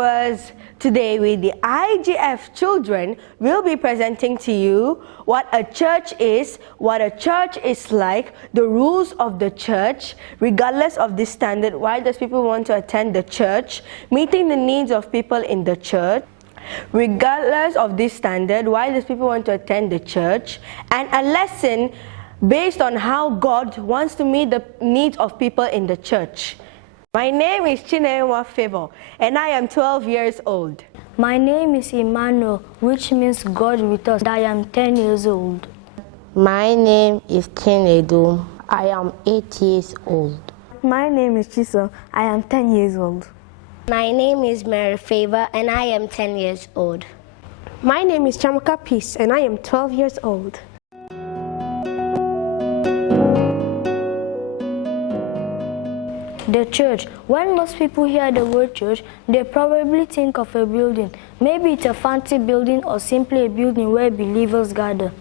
viewers, today with the IGF children, we'll be presenting to you what a church is like, the rules of the church, regardless of the standard, why does people want to attend the church, meeting the needs of people in the church, regardless of this standard, why does people want to attend the church, and a lesson based on how God wants to meet the needs of people in the church. My name is Chinewa Favor, and I am 12 years old. My name is Emmanuel, which means God with us, and I am 10 years old. My name is Chinedu. I am 8 years old. My name is Chisom. I am 10 years old. My name is Mary Favor, and I am 10 years old. My name is Chamaka Peace, and I am 12 years old. The church. When most people hear the word church, they probably think of a building. Maybe it's a fancy building or simply a building where believers gather.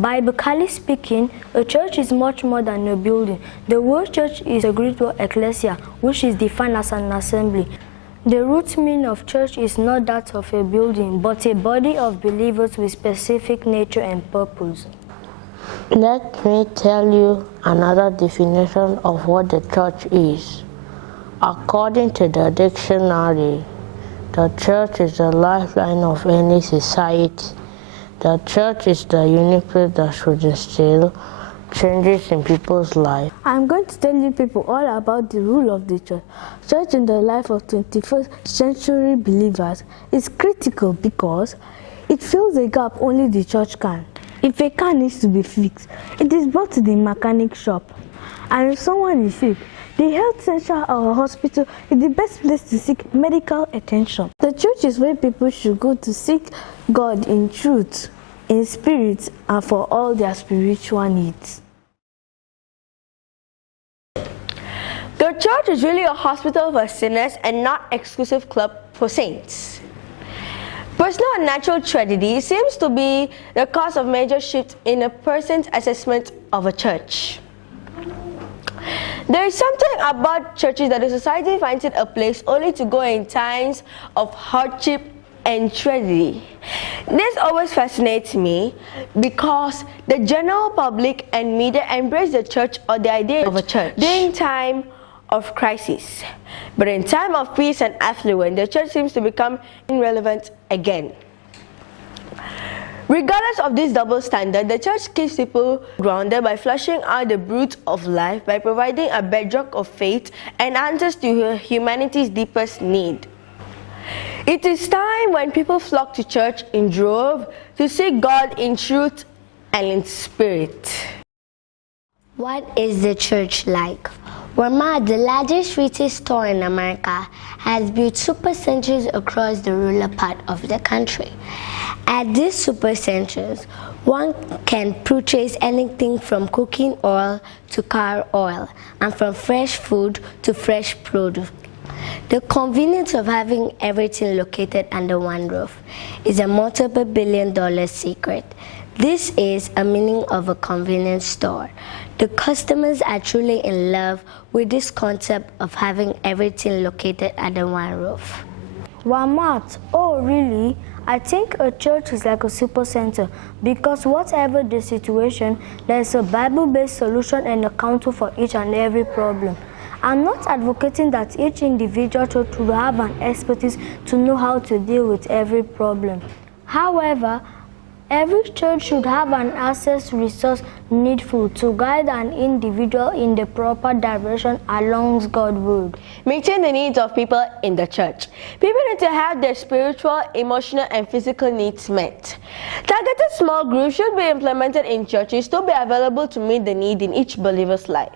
Biblically speaking, a church is much more than a building. The word church is a Greek word ecclesia, which is defined as an assembly. The root meaning of church is not that of a building, but a body of believers with specific nature and purpose. Let me tell you another definition of what the church is. According to the dictionary, the church is the lifeline of any society. The church is the unique place that should instill changes in people's lives. I'm going to tell you people all about the rule of the church. Church in the life of 21st century believers is critical because it fills a gap only the church can. If a car needs to be fixed, it is brought to the mechanic shop. And if someone is sick, the health center or hospital is the best place to seek medical attention. The church is where people should go to seek God in truth, in spirit, and for all their spiritual needs. The church is really a hospital for sinners and not exclusive club for saints. Personal and natural tragedy seems to be the cause of major shifts in a person's assessment of a church. There is something about churches that the society finds it a place only to go in times of hardship and tragedy. This always fascinates me because the general public and media embrace the church or the idea of a church during time of crisis. But in time of peace and affluence, the church seems to become irrelevant again. Regardless of this double standard, the church keeps people grounded by flushing out the brute of life, by providing a bedrock of faith and answers to humanity's deepest need. It is time when people flock to church in droves to seek God in truth and in spirit. What is the church like? Walmart, the largest retail store in America, has built supercenters across the rural part of the country. At these supercenters, one can purchase anything from cooking oil to car oil, and from fresh food to fresh produce. The convenience of having everything located under one roof is a multiple billion-dollar secret. This is a meaning of a convenience store. The customers are truly in love with this concept of having everything located under one roof. Walmart, oh really? I think a church is like a supercenter because whatever the situation, there is a Bible-based solution and a counter for each and every problem. I'm not advocating that each individual church will have an expertise to know how to deal with every problem. However, every church should have an access resource needful to guide an individual in the proper direction along God's word. Meeting the needs of people in the church. People need to have their spiritual, emotional, and physical needs met. Targeted small groups should be implemented in churches to be available to meet the need in each believer's life.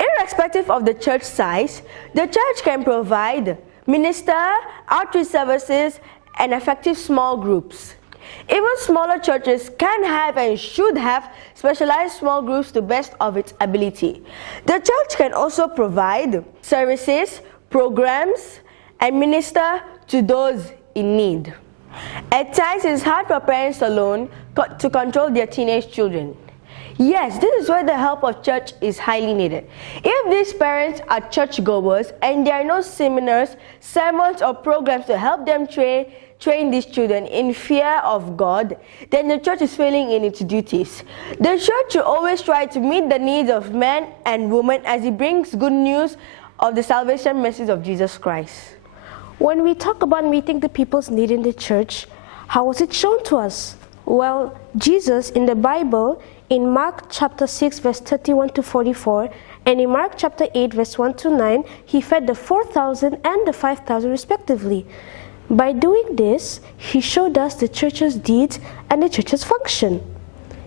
Irrespective of the church size, the church can provide, minister, outreach services, and effective small groups. Even smaller churches can have and should have specialized small groups to the best of its ability. The church can also provide services, programs, and minister to those in need. At times, it's hard for parents alone to control their teenage children. Yes, this is where the help of church is highly needed. If these parents are churchgoers and there are no seminars, sermons, or programs to help them train these children in fear of God, then the church is failing in its duties. The church should always try to meet the needs of men and women as it brings good news of the salvation message of Jesus Christ. When we talk about meeting the people's need in the church, how was it shown to us? Well, Jesus in the Bible, in Mark chapter 6 verse 31 to 44, and in Mark chapter 8 verse 1 to 9, he fed the 4,000 and the 5,000 respectively. By doing this, he showed us the church's deeds and the church's function.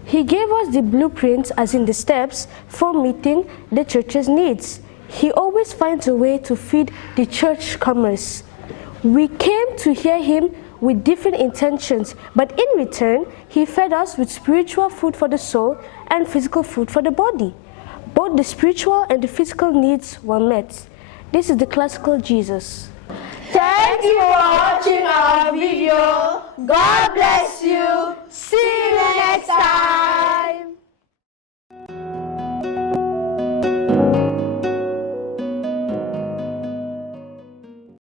He gave us the blueprints, as in the steps, for meeting the church's needs. He always finds a way to feed the churchcomers. We came to hear him with different intentions, but in return, he fed us with spiritual food for the soul and physical food for the body. Both the spiritual and the physical needs were met. This is the classical Jesus. Thank you for watching our video. God bless you. See you next time.